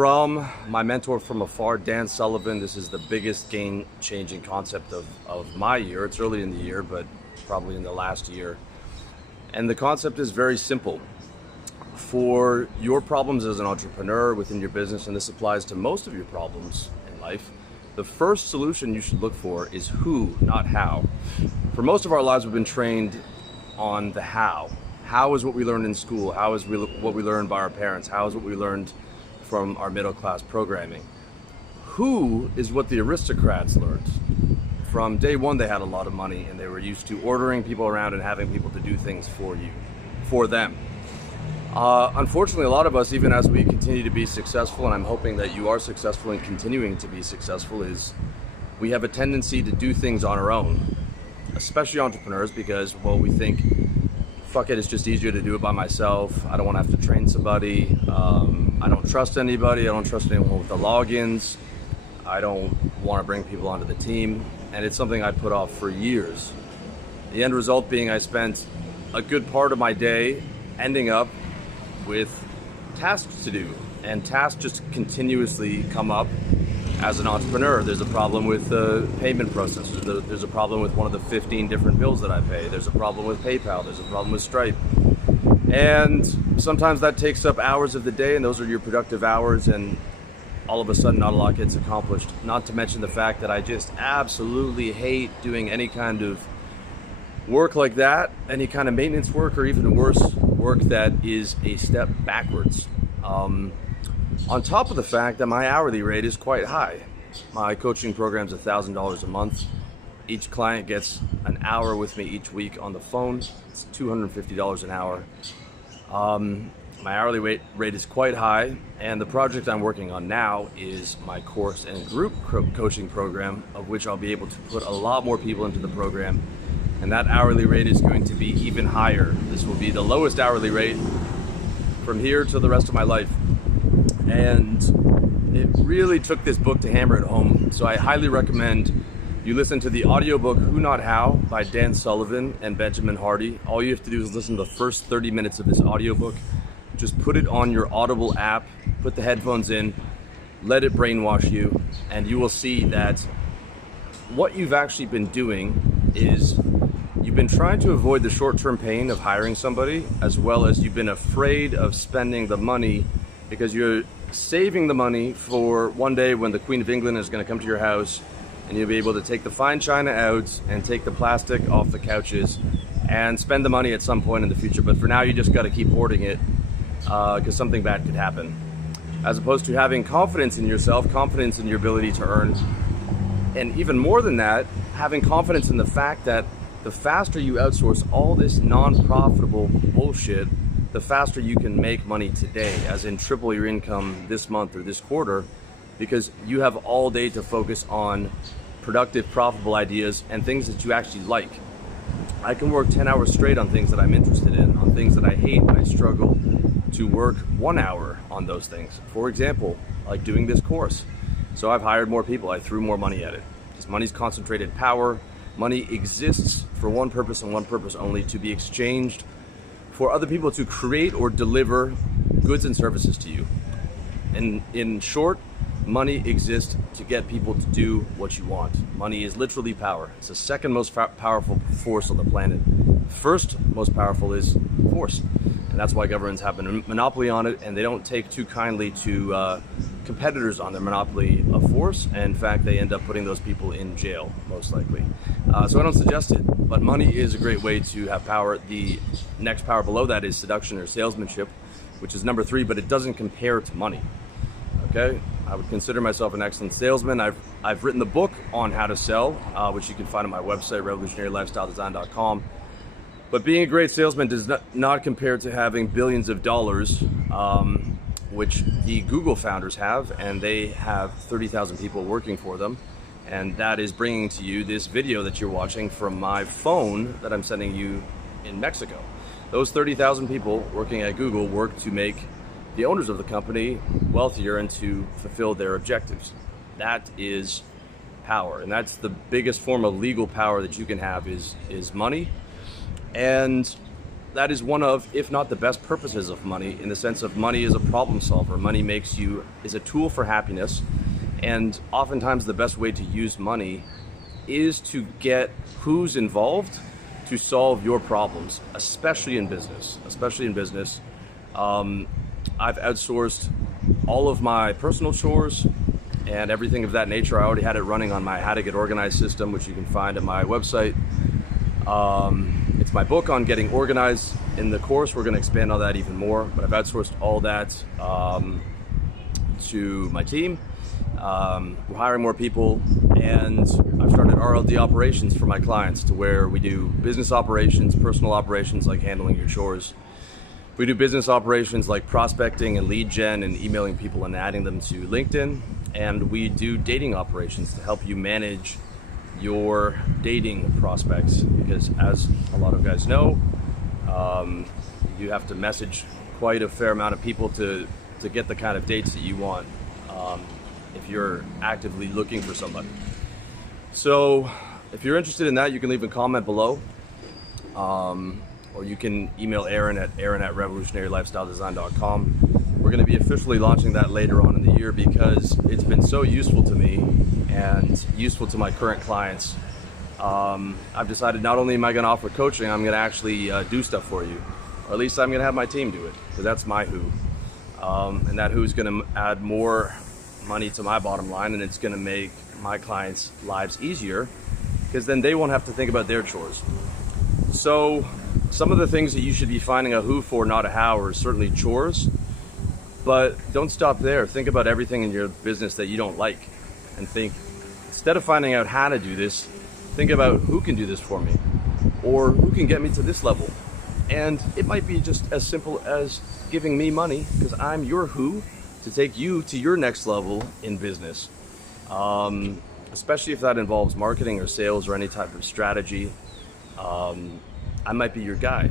from my mentor from afar, Dan Sullivan. This is the biggest game-changing concept of my year. It's early in the year, but probably in the last year. And the concept is very simple. For your problems as an entrepreneur within your business, and this applies to most of your problems in life, the first solution you should look for is who, not how. For most of our lives, we've been trained on the how. How is what we learned in school. How is what we learned by our parents. How is what we learned from our middle class programming. Who is what the aristocrats learned. From day one, they had a lot of money and they were used to ordering people around and having people to do things for them. Unfortunately, a lot of us, even as we continue to be successful, and I'm hoping that you are successful and continuing to be successful, is we have a tendency to do things on our own, especially entrepreneurs, because, well, we think, fuck it, it's just easier to do it by myself. I don't want to have to train somebody. I don't trust anybody. I don't trust anyone with the logins. I don't want to bring people onto the team. And it's something I put off for years. The end result being I spent a good part of my day ending up with tasks to do. And tasks just continuously come up as an entrepreneur. There's a problem with the payment process. There's a problem with one of the 15 different bills that I pay. There's a problem with PayPal. There's a problem with Stripe. And sometimes that takes up hours of the day, and those are your productive hours, and all of a sudden not a lot gets accomplished. Not to mention the fact that I just absolutely hate doing any kind of work like that, any kind of maintenance work, or even worse, work that is a step backwards. On top of the fact that my hourly rate is quite high. My coaching program is $1,000 a month. Each client gets an hour with me each week on the phone. It's $250 an hour. My hourly rate is quite high, and the project I'm working on now is my course and group coaching program, of which I'll be able to put a lot more people into the program, and that hourly rate is going to be even higher. This will be the lowest hourly rate from here to the rest of my life. And it really took this book to hammer it home, so I highly recommend you listen to the audiobook Who Not How by Dan Sullivan and Benjamin Hardy. All you have to do is listen to the first 30 minutes of this audiobook. Just put it on your Audible app, put the headphones in, let it brainwash you, and you will see that what you've actually been doing is you've been trying to avoid the short-term pain of hiring somebody, as well as you've been afraid of spending the money because you're saving the money for one day when the Queen of England is going to come to your house, and you'll be able to take the fine china out and take the plastic off the couches and spend the money at some point in the future. But for now, you just got to keep hoarding it because something bad could happen. As opposed to having confidence in yourself, confidence in your ability to earn, and even more than that, having confidence in the fact that the faster you outsource all this non-profitable bullshit, the faster you can make money today, as in triple your income this month or this quarter, because you have all day to focus on productive, profitable ideas and things that you actually like. I can work 10 hours straight on things that I'm interested in. On things that I hate, I struggle to work 1 hour on those things. For example, like doing this course. So I've hired more people, I threw more money at it. Because money's concentrated power. Money exists for one purpose and one purpose only: to be exchanged for other people to create or deliver goods and services to you. And in short, money exists to get people to do what you want. Money is literally power. It's the second most powerful force on the planet. First most powerful is force. And that's why governments have a monopoly on it, and they don't take too kindly to competitors on their monopoly of force. And in fact, they end up putting those people in jail, most likely. So I don't suggest it, but money is a great way to have power. The next power below that is seduction or salesmanship, which is number 3, but it doesn't compare to money. Okay, I would consider myself an excellent salesman. I've written the book on how to sell, which you can find on my website, revolutionarylifestyledesign.com. But being a great salesman does not compare to having billions of dollars, which the Google founders have, and they have 30,000 people working for them. And that is bringing to you this video that you're watching from my phone that I'm sending you in Mexico. Those 30,000 people working at Google work to make the owners of the company wealthier and to fulfill their objectives. That is power, and that's the biggest form of legal power that you can have is money. And that is one of, if not the best purposes of money, in the sense of money is a problem solver. Money is a tool for happiness. And oftentimes the best way to use money is to get who's involved to solve your problems, especially in business. I've outsourced all of my personal chores and everything of that nature. I already had it running on my How to Get Organized system, which you can find at my website. It's my book on getting organized. In the course, we're going to expand on that even more, but I've outsourced all that to my team. We're hiring more people, and I've started RLD operations for my clients, to where we do business operations, personal operations like handling your chores. We do business operations like prospecting and lead gen and emailing people and adding them to LinkedIn. And we do dating operations to help you manage your dating prospects, because as a lot of guys know, you have to message quite a fair amount of people to get the kind of dates that you want if you're actively looking for somebody. So if you're interested in that, you can leave a comment below, or you can email Aaron at revolutionarylifestyledesign.com. We're going to be officially launching that later on in the year, because it's been so useful to me and useful to my current clients. I've decided not only am I going to offer coaching, I'm going to actually do stuff for you, or at least I'm going to have my team do it, because that's my who. And that who's going to add more money to my bottom line, and it's going to make my clients' lives easier, because then they won't have to think about their chores. So some of the things that you should be finding a who for, not a how, are certainly chores. But don't stop there. Think about everything in your business that you don't like, and think, instead of finding out how to do this, think about who can do this for me, or who can get me to this level. And it might be just as simple as giving me money, because I'm your who, to take you to your next level in business. Especially if that involves marketing or sales or any type of strategy. I might be your guy.